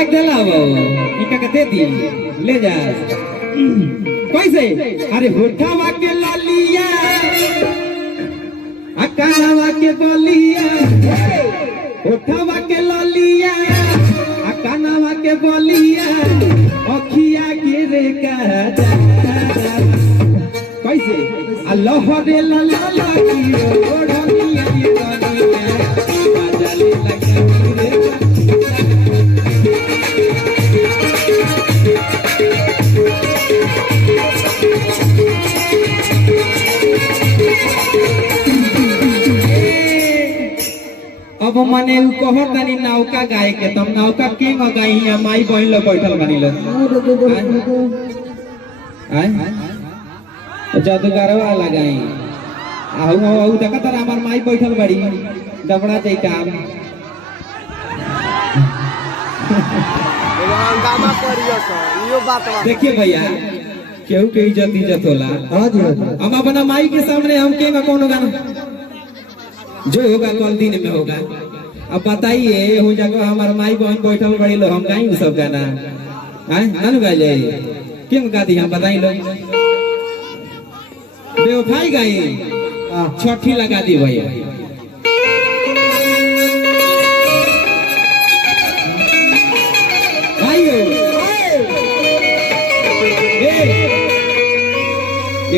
एक दिलावो इनका के दे दी ले जा कैसे अरे होठवा के लालिया अकानवा के बोलिया होठवा के लालिया अकानवा के बोलिया अखिया के रे का कैसे अल्लाह रे ला ला ला की ओढ़निया की कनिया बाजले लगी रे अब मने कहो तनी नौका गाय के तुम नौका के गाई है माई बहन लोग बैठल बनी लो जादूगरवा लगाई आहू आहू देखा तर हमार माई बैठल बड़ी दबड़ा जाई काम देखिए भैया केहू के इज्जत होला हम अपना माई के सामने हम के कौन गाना जो होगा कल दिन में होगा। अब बताइए हो जगह हमारे माई बहन बैठल बड़ी लो हम गाई सब गाना है गा जाए क्यों गा दी हम बताई लो बेवफाई गाई छठी लगा दी भैया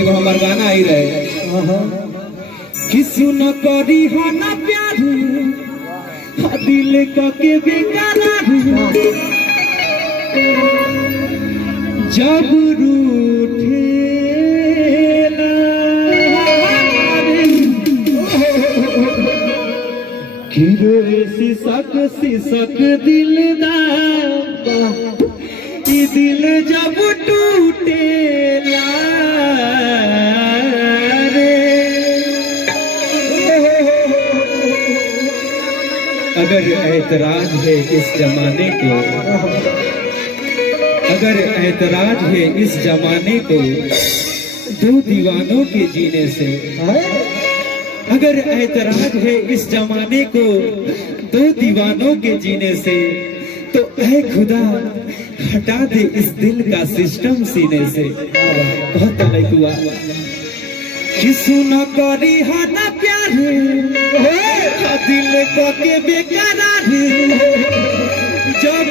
एगो हमार गाना आई रहे किसी न करी हो न प्यार दिल के बेकरार जब रूठे सिसक दिलदार दिल जब टूटे अगर ऐतराज है इस जमाने को अगर ऐतराज है इस जमाने को दो दीवानों के जीने से अगर ऐतराज है इस जमाने को दो दीवानों के जीने से तो ऐ खुदा हटा दे इस दिल का सिस्टम सीने से बहुत लाइक हुआ किसु न करी हा ना प्यार दिल को के बेकरार जब